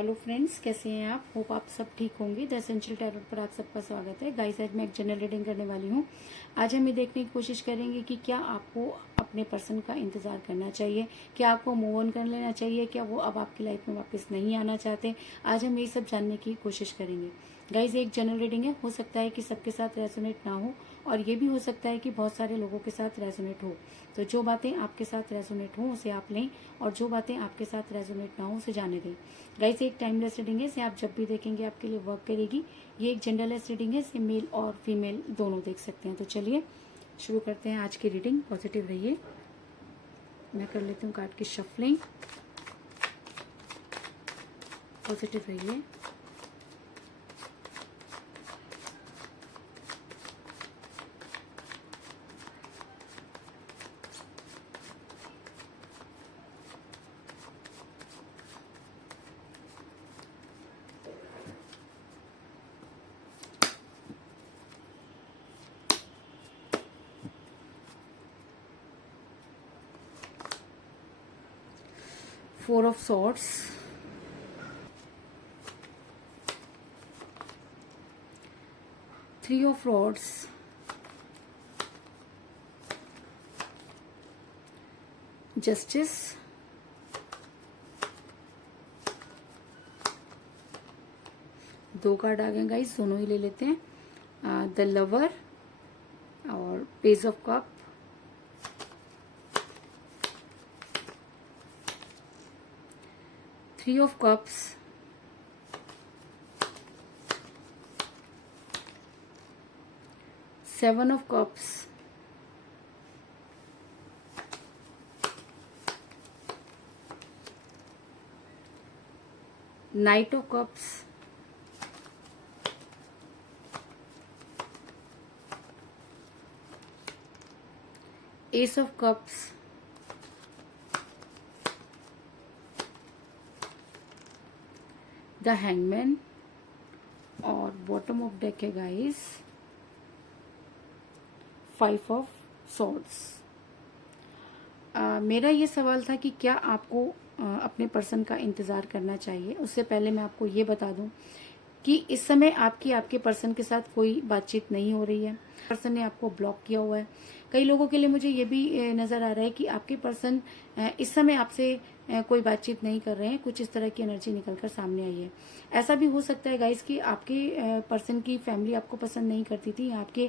Hello friends, कैसे हैं आप? होप आप सब ठीक होंगे। द एसेंशियल टैरोट पर आप सबका स्वागत है। गाइस, आज मैं एक जनरल रीडिंग करने वाली हूँ। आज हम ये देखने की कोशिश करेंगे कि क्या आपको अपने पर्सन का इंतजार करना चाहिए, क्या आपको मूव ऑन कर लेना चाहिए, क्या वो अब आपकी लाइफ में वापस नहीं आना चाहते। आज हम ये सब जानने की कोशिश करेंगे। गाइस, एक जनरल रीडिंग है, हो सकता है कि सबके साथ रेजोनेट ना हो और ये भी हो सकता है कि बहुत सारे लोगों के साथ रेजोनेट हो। तो जो बातें आपके साथ रेजोनेट हो उसे आप लें और जो बातें आपके साथ रेजोनेट ना हो उसे जाने दें। गाइस, एक टाइमलेस रीडिंग है, इसे आप जब भी देखेंगे आपके लिए वर्क करेगी। ये एक जेंडरलेस रीडिंग है, इसे मेल और फीमेल दोनों देख सकते हैं। तो चलिए शुरू करते हैं आज की रीडिंग। पॉजिटिव रहिए। मैं कर लेती हूँ कार्ड की शफलिंग। पॉजिटिव रहिए। Four of Swords, Three of Rods, Justice, दो कार्ड आ गए गाइस, दोनों ही ले लेते हैं। द लवर और page of cup, three of cups, seven of cups, night of cups, S of cups, the hangman और बॉटम ऑफ डेक है guys five of swords. मेरा ये सवाल था कि क्या आपको अपने पर्सन का इंतजार करना चाहिए। उससे पहले मैं आपको ये बता दूं कि इस समय आपके पर्सन के साथ कोई बातचीत नहीं हो रही है। पर्सन ने आपको ब्लॉक किया हुआ है। कई लोगों के लिए मुझे ये भी नजर आ रहा है कि आपके पर्सन इस समय आपसे कोई बातचीत नहीं कर रहे हैं। कुछ इस तरह की एनर्जी निकलकर सामने आई है। ऐसा भी हो सकता है गाइस कि आपके पर्सन की फैमिली आपको पसंद नहीं करती थी। आपके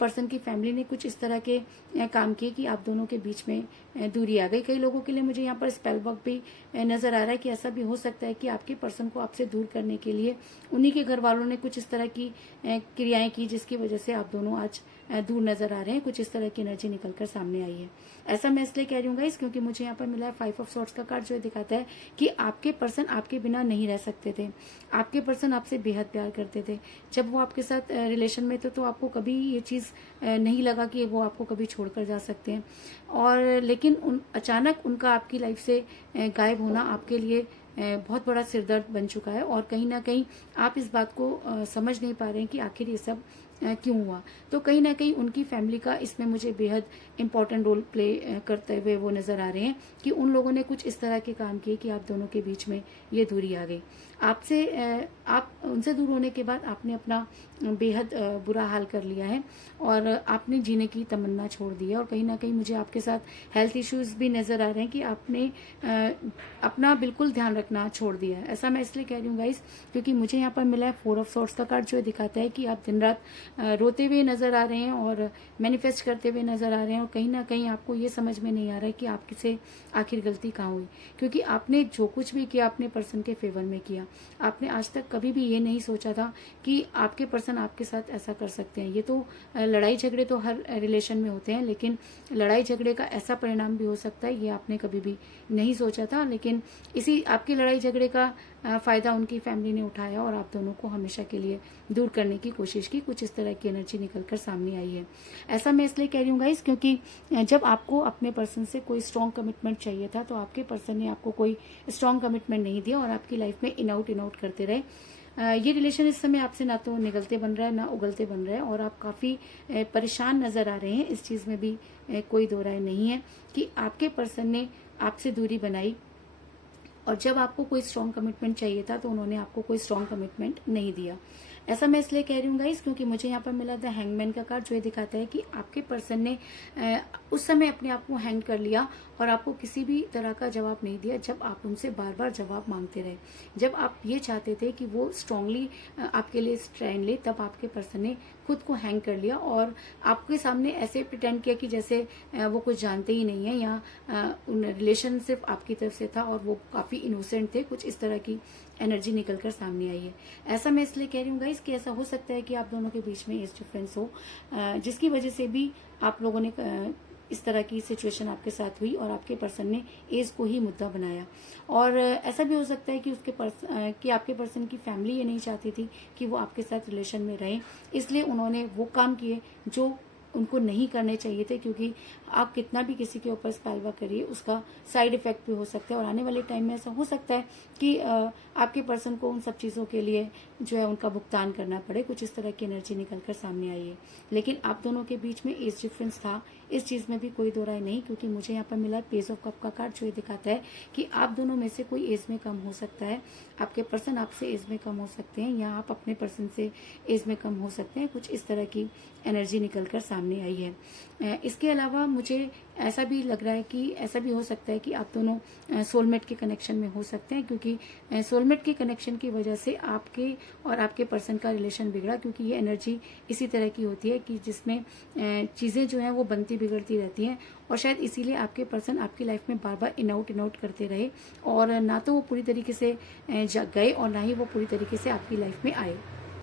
पर्सन की फैमिली ने कुछ इस तरह के काम किए कि आप दोनों के बीच में दूरी आ गई। कई लोगों के लिए मुझे यहाँ पर स्पेल वर्क भी नजर आ रहा है कि ऐसा भी हो सकता है कि आपके पर्सन को आपसे दूर करने के लिए उन्हीं के घर वालों ने कुछ इस तरह की क्रियाएं की, जिसकी वजह से आप दोनों आज दूर नजर आ रहे हैं। कुछ इस तरह की एनर्जी निकलकर सामने आई है। ऐसा मैं इसलिए कह रही हूँ गाइस क्योंकि मुझे यहाँ पर मिला है फाइव ऑफ सॉर्ड्स का कार्ड, जो दिखाता है कि आपके पर्सन आपके बिना नहीं रह सकते थे। आपके पर्सन आपसे बेहद प्यार करते थे। जब वो आपके साथ रिलेशन में थे तो आपको कभी ये चीज नहीं लगा कि वो आपको कभी छोड़कर जा सकते हैं। और लेकिन अचानक उनका आपकी लाइफ से गायब होना आपके लिए बहुत बड़ा सिरदर्द बन चुका है। और कहीं ना कहीं आप इस बात को समझ नहीं पा रहे हैं कि आखिर ये सब क्यों हुआ। तो कहीं ना कहीं उनकी फैमिली का इसमें मुझे बेहद इंपॉर्टेंट रोल प्ले करते हुए वो नजर आ रहे हैं कि उन लोगों ने कुछ इस तरह के काम किए कि आप दोनों के बीच में ये दूरी आ गई। आप उनसे दूर होने के बाद आपने अपना बेहद बुरा हाल कर लिया है और आपने जीने की तमन्ना छोड़ दी है। और कहीं ना कहीं मुझे आपके साथ हेल्थ इश्यूज भी नजर आ रहे हैं कि आपने अपना बिल्कुल ध्यान रखना छोड़ दिया है। ऐसा मैं इसलिए कह रही हूँ गाइस क्योंकि मुझे यहाँ पर मिला है फोर ऑफ सॉर्ड्स का कार्ड, जो दिखाता है कि आप दिन रात रोते हुए नजर आ रहे हैं और मैनिफेस्ट करते हुए नजर आ रहे हैं। और कहीं ना कहीं आपको ये समझ में नहीं आ रहा है कि आपसे आखिर गलती कहाँ हुई, क्योंकि आपने जो कुछ भी किया अपने पर्सन के फेवर में किया। आपने आज तक कभी भी ये नहीं सोचा था कि आपके पर्सन आपके साथ ऐसा कर सकते हैं। ये तो लड़ाई झगड़े तो हर रिलेशन में होते हैं, लेकिन लड़ाई झगड़े का ऐसा परिणाम भी हो सकता है, ये आपने कभी भी नहीं सोचा था। लेकिन इसी आपकी लड़ाई झगड़े का फायदा उनकी फैमिली ने उठाया और आप दोनों को हमेशा के लिए दूर करने की कोशिश की। कुछ इस तरह की एनर्जी निकलकर सामने आई है। ऐसा मैं इसलिए कह रही हूँ गाइस क्योंकि जब आपको अपने पर्सन से कोई स्ट्रॉन्ग कमिटमेंट चाहिए था तो आपके पर्सन ने आपको कोई स्ट्रॉन्ग कमिटमेंट नहीं दिया और आपकी लाइफ में इन आउट करते रहे। ये रिलेशन इस समय आपसे ना तो निगलते बन रहा है ना उगलते बन रहा है और आप काफी परेशान नजर आ रहे हैं। इस चीज में भी कोई दो राय नहीं है कि आपके पर्सन ने आपसे दूरी बनाई और जब आपको कोई स्ट्रॉन्ग कमिटमेंट चाहिए था तो उन्होंने आपको कोई स्ट्रॉन्ग कमिटमेंट नहीं दिया। ऐसा मैं इसलिए कह रही हूँ गाइस क्योंकि मुझे यहाँ पर मिला था हैंगमैन का कार्ड, जो ये दिखाता है कि आपके पर्सन ने उस समय अपने आप को हैंग कर लिया और आपको किसी भी तरह का जवाब नहीं दिया जब आप उनसे बार बार जवाब मांगते रहे। जब आप ये चाहते थे कि वो स्ट्रांगली आपके लिए स्टैंड ले, तब आपके पर्सन ने खुद को हैंग कर लिया और आपके सामने ऐसे प्रिटेंड किया कि जैसे वो कुछ जानते ही नहीं है, या रिलेशन सिर्फ आपकी तरफ से था और वो काफी इनोसेंट थे। कुछ इस तरह की एनर्जी निकलकर सामने आई है। ऐसा मैं इसलिए कह रही हूँ गाइस कि ऐसा हो सकता है कि आप दोनों के बीच में एज डिफरेंस हो, जिसकी वजह से भी आप लोगों ने इस तरह की सिचुएशन आपके साथ हुई और आपके पर्सन ने एज को ही मुद्दा बनाया। और ऐसा भी हो सकता है कि कि आपके पर्सन की फैमिली ये नहीं चाहती थी कि वो आपके साथ रिलेशन में रहे, इसलिए उन्होंने वो काम किए जो उनको नहीं करने चाहिए थे, क्योंकि आप कितना भी किसी के ऊपर स्पेल करिए उसका साइड इफेक्ट भी हो सकता है और आने वाले टाइम में ऐसा हो सकता है कि आपके पर्सन को उन सब चीज़ों के लिए जो है उनका भुगतान करना पड़े। कुछ इस तरह की एनर्जी निकलकर सामने आई है। लेकिन आप दोनों के बीच में एज डिफरेंस था, इस चीज़ में भी कोई दो राय नहीं, क्योंकि मुझे यहाँ पर मिला पेज ऑफ कप का कार्ड, जो ये दिखाता है कि आप दोनों में से कोई एज में कम हो सकता है। आपके पर्सन आपसे एज में कम हो सकते हैं या आप अपने पर्सन से एज में कम हो सकते हैं। कुछ इस तरह की एनर्जी निकलकर सामने आई है। इसके अलावा मुझे ऐसा भी लग रहा है कि ऐसा भी हो सकता है कि आप दोनों सोलमेट के कनेक्शन में हो सकते हैं, क्योंकि सोलमेट के कनेक्शन की वजह से आपके और आपके पर्सन का रिलेशन बिगड़ा, क्योंकि ये एनर्जी इसी तरह की होती है कि जिसमें चीज़ें जो हैं वो बनती बिगड़ती रहती हैं और शायद इसीलिए आपके पर्सन आपकी लाइफ में बार बार इन आउट करते रहे और ना तो वो पूरी तरीके से जग गए और ना ही वो पूरी तरीके से आपकी लाइफ में आए।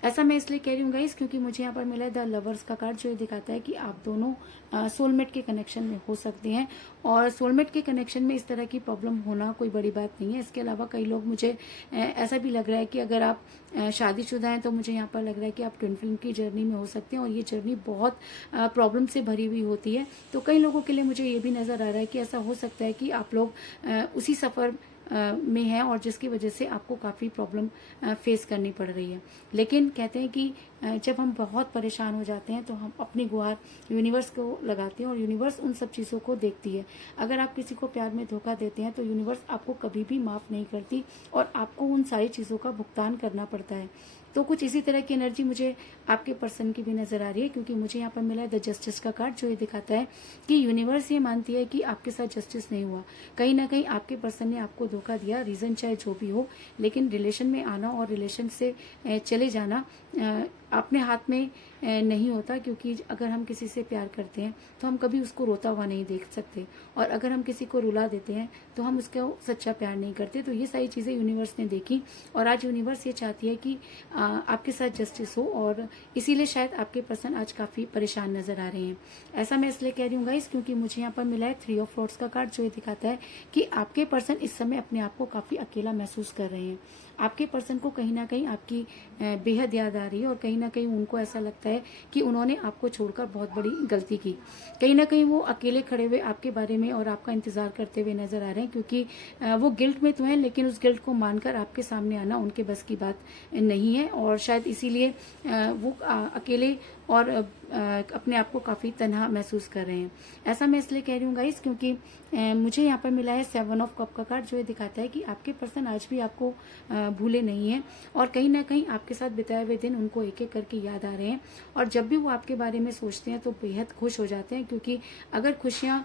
ऐसा मैं इसलिए कह रही हूँ गाइस क्योंकि मुझे यहाँ पर मिला है द लवर्स का कार्ड, जो दिखाता है कि आप दोनों सोलमेट के कनेक्शन में हो सकते हैं और सोलमेट के कनेक्शन में इस तरह की प्रॉब्लम होना कोई बड़ी बात नहीं है। इसके अलावा कई लोग, मुझे ऐसा भी लग रहा है कि अगर आप शादीशुदा हैं तो मुझे यहाँ पर लग रहा है कि आप ट्विन फिल्म की जर्नी में हो सकते हैं और ये जर्नी बहुत प्रॉब्लम से भरी हुई होती है। तो कई लोगों के लिए मुझे ये भी नजर आ रहा है कि ऐसा हो सकता है कि आप लोग उसी सफर में है और जिसकी वजह से आपको काफ़ी प्रॉब्लम फेस करनी पड़ रही है। लेकिन कहते हैं कि जब हम बहुत परेशान हो जाते हैं तो हम अपनी गुहार यूनिवर्स को लगाते हैं और यूनिवर्स उन सब चीज़ों को देखती है। अगर आप किसी को प्यार में धोखा देते हैं तो यूनिवर्स आपको कभी भी माफ़ नहीं करती और आपको उन सारी चीज़ों का भुगतान करना पड़ता है। तो कुछ इसी तरह की एनर्जी मुझे आपके पर्सन की भी नजर आ रही है, क्योंकि मुझे यहाँ पर मिला है द जस्टिस का कार्ड, जो ये दिखाता है कि यूनिवर्स ये मानती है कि आपके साथ जस्टिस नहीं हुआ। कहीं ना कहीं आपके पर्सन ने आपको धोखा दिया, रीजन चाहे जो भी हो, लेकिन रिलेशन में आना और रिलेशन से चले जाना अपने हाथ में नहीं होता, क्योंकि अगर हम किसी से प्यार करते हैं तो हम कभी उसको रोता हुआ नहीं देख सकते और अगर हम किसी को रुला देते हैं तो हम उसका सच्चा प्यार नहीं करते। तो ये सारी चीज़ें यूनिवर्स ने देखी और आज यूनिवर्स ये चाहती है कि आपके साथ जस्टिस हो और इसीलिए शायद आपके पर्सन आज काफ़ी परेशान नजर आ रहे हैं। ऐसा मैं इसलिए कह रही हूँ गाइस क्योंकि मुझे यहाँ पर मिला है 3 ऑफ स्वॉर्ड्स का कार्ड, जो ये दिखाता है कि आपके पर्सन इस समय अपने आप को काफ़ी अकेला महसूस कर रहे हैं। आपके पर्सन को कहीं ना कहीं आपकी बेहद याद आ रही है और कहीं ना कहीं उनको ऐसा लगता है कि उन्होंने आपको छोड़कर बहुत बड़ी गलती की। कहीं ना कहीं वो अकेले खड़े हुए आपके बारे में और आपका इंतजार करते हुए नजर आ रहे हैं, क्योंकि वो गिल्ट में तो हैं लेकिन उस गिल्ट को मानकर आपके सामने आना उनके बस की बात नहीं है और शायद इसीलिए वो अकेले और अपने आप को काफ़ी तन्हा महसूस कर रहे हैं। ऐसा मैं इसलिए कह रही हूँ गाइस क्योंकि मुझे यहाँ पर मिला है 7 ऑफ कप का कार्ड, जो ये दिखाता है कि आपके पर्सन आज भी आपको भूले नहीं हैं और कहीं ना कहीं आपके साथ बिताए हुए दिन उनको एक एक करके याद आ रहे हैं और जब भी वो आपके बारे में सोचते हैं तो बेहद खुश हो जाते हैं, क्योंकि अगर खुशियाँ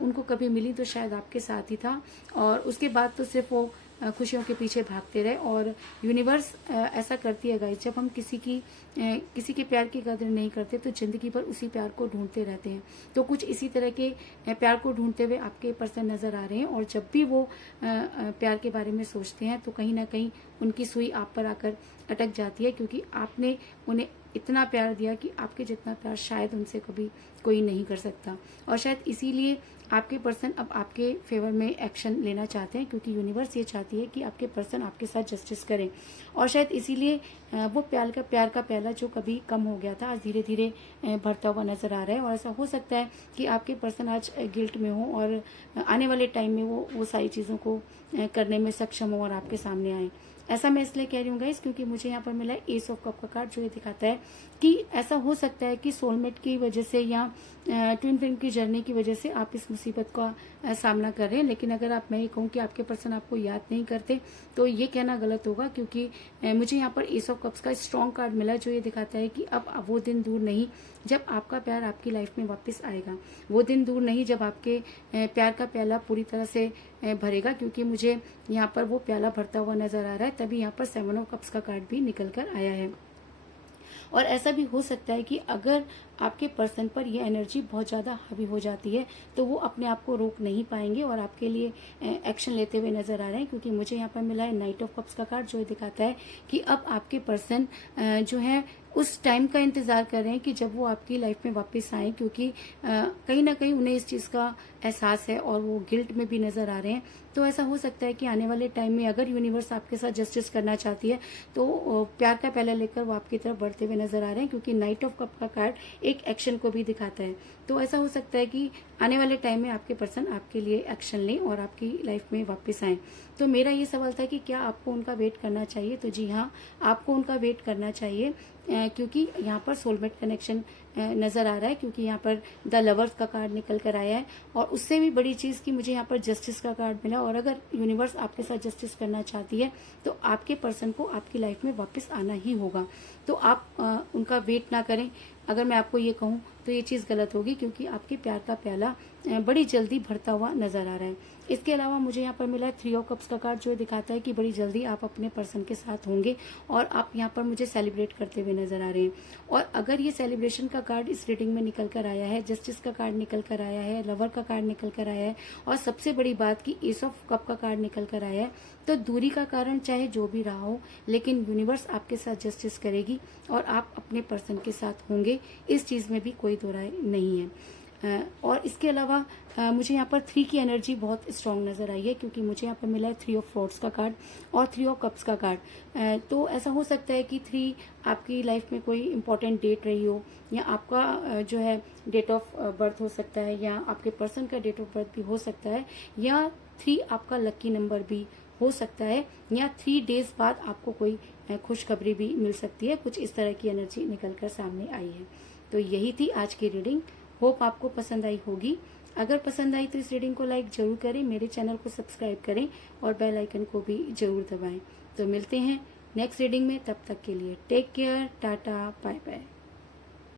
उनको कभी मिली तो शायद आपके साथ ही था और उसके बाद तो सिर्फ वो खुशियों के पीछे भागते रहे। और यूनिवर्स ऐसा करती है गाइस, जब हम किसी के प्यार की कदर नहीं करते तो जिंदगी भर उसी प्यार को ढूंढते रहते हैं। तो कुछ इसी तरह के प्यार को ढूंढते हुए आपके पर्सन नजर आ रहे हैं और जब भी वो प्यार के बारे में सोचते हैं तो कहीं ना कहीं उनकी सुई आप पर आकर अटक जाती है, क्योंकि आपने उन्हें इतना प्यार दिया कि आपके जितना प्यार शायद उनसे कभी कोई नहीं कर सकता और शायद इसीलिए आपके पर्सन अब आपके फेवर में एक्शन लेना चाहते हैं, क्योंकि यूनिवर्स ये चाहती है कि आपके पर्सन आपके साथ जस्टिस करें और शायद इसीलिए वो प्यार का प्याला जो कभी कम हो गया था आज धीरे धीरे भरता हुआ नजर आ रहा है। और ऐसा हो सकता है कि आपके पर्सन आज गिल्ट में हो और आने वाले टाइम में वो सारी चीज़ों को करने में सक्षम हो और आपके सामने आए। ऐसा मैं इसलिए कह रही हूँ गाइस क्योंकि मुझे यहाँ पर मिला है एस ऑफ कप का कार्ड, जो ये दिखाता है कि ऐसा हो सकता है कि सोलमेट की वजह से या ट्विन फ्लेम की जर्नी की वजह से आप इस मुसीबत का सामना कर रहे हैं। लेकिन अगर मैं ये कहूँ कि आपके पर्सन आपको याद नहीं करते तो ये कहना गलत होगा, क्योंकि मुझे यहाँ पर एस ऑफ कप्स का स्ट्रॉन्ग कार्ड मिला, जो ये दिखाता है कि अब वो दिन दूर नहीं जब आपका प्यार आपकी लाइफ में वापस आएगा। वो दिन दूर नहीं जब आपके प्यार का प्याला पूरी तरह से भरेगा, क्योंकि मुझे यहाँ पर वो प्याला भरता हुआ नजर आ रहा है। तभी यहाँ पर 7 ऑफ कप्स का कार्ड भी निकल कर आया है। और ऐसा भी हो सकता है कि अगर आपके पर्सन पर ये एनर्जी बहुत ज़्यादा हावी हो जाती है तो वो अपने आप को रोक नहीं पाएंगे और आपके लिए एक्शन लेते हुए नजर आ रहे हैं, क्योंकि मुझे यहाँ पर मिला है नाइट ऑफ कप्स का कार्ड, जो दिखाता है कि अब आपके पर्सन जो है उस टाइम का इंतजार कर रहे हैं कि जब वो आपकी लाइफ में वापस आए, क्योंकि कहीं ना कहीं उन्हें इस चीज़ का एहसास है और वो गिल्ट में भी नजर आ रहे हैं। तो ऐसा हो सकता है कि आने वाले टाइम में अगर यूनिवर्स आपके साथ जस्टिस करना चाहती है तो प्यार का प्याला लेकर वो आपकी तरफ बढ़ते हुए नजर आ रहे हैं, क्योंकि नाइट ऑफ कप का कार्ड एक एक्शन को भी दिखाता है। तो ऐसा हो सकता है कि आने वाले टाइम में आपके पर्सन आपके लिए एक्शन लें और आपकी लाइफ में वापस आए। तो मेरा ये सवाल था कि क्या आपको उनका वेट करना चाहिए? तो जी हाँ, आपको उनका वेट करना चाहिए, क्योंकि यहाँ पर सोलमेट कनेक्शन नजर आ रहा है, क्योंकि यहाँ पर द लवर्स का कार्ड निकल कर आया है। और उससे भी बड़ी चीज कि मुझे यहाँ पर जस्टिस का कार्ड मिला, और अगर यूनिवर्स आपके साथ जस्टिस करना चाहती है तो आपके पर्सन को आपकी लाइफ में वापस आना ही होगा। तो आप उनका वेट ना करें। अगर मैं आपको ये कहूँ तो ये चीज़ गलत होगी, क्योंकि आपके प्यार का प्याला बड़ी जल्दी भरता हुआ नजर आ रहा है। इसके अलावा मुझे यहाँ पर मिला है 3 ऑफ कप्स का कार्ड, जो दिखाता है कि बड़ी जल्दी आप अपने पर्सन के साथ होंगे और आप यहाँ पर मुझे सेलिब्रेट करते हुए नजर आ रहे हैं। और अगर ये सेलिब्रेशन का कार्ड इस रीडिंग में निकल कर आया है, जस्टिस का कार्ड निकल कर आया है, लवर का कार्ड निकल कर आया है, और सबसे बड़ी बात कि एस ऑफ कप का कार्ड निकल कर आया है, तो दूरी का कारण चाहे जो भी रहा हो, लेकिन यूनिवर्स आपके साथ जस्टिस करेगी और आप अपने पर्सन के साथ होंगे। इस चीज में भी कोई दो राय नहीं है। और इसके अलावा मुझे यहाँ पर 3 की एनर्जी बहुत स्ट्रांग नजर आई है, क्योंकि मुझे यहाँ पर मिला है 3 ऑफ स्वॉर्ड्स का कार्ड और 3 ऑफ कप्स का कार्ड। तो ऐसा हो सकता है कि 3 आपकी लाइफ में कोई इंपॉर्टेंट डेट रही हो, या आपका जो है डेट ऑफ बर्थ हो सकता है, या आपके पर्सन का डेट ऑफ बर्थ भी हो सकता है, या 3 आपका लकी नंबर भी हो सकता है, या 3 डेज बाद आपको कोई खुशखबरी भी मिल सकती है। कुछ इस तरह की एनर्जी निकल कर सामने आई है। तो यही थी आज की रीडिंग। होप आपको पसंद आई होगी। अगर पसंद आई तो इस रीडिंग को लाइक जरूर करें, मेरे चैनल को सब्सक्राइब करें और बेल आइकन को भी जरूर दबाएं। तो मिलते हैं नेक्स्ट रीडिंग में, तब तक के लिए take care, tata, bye bye.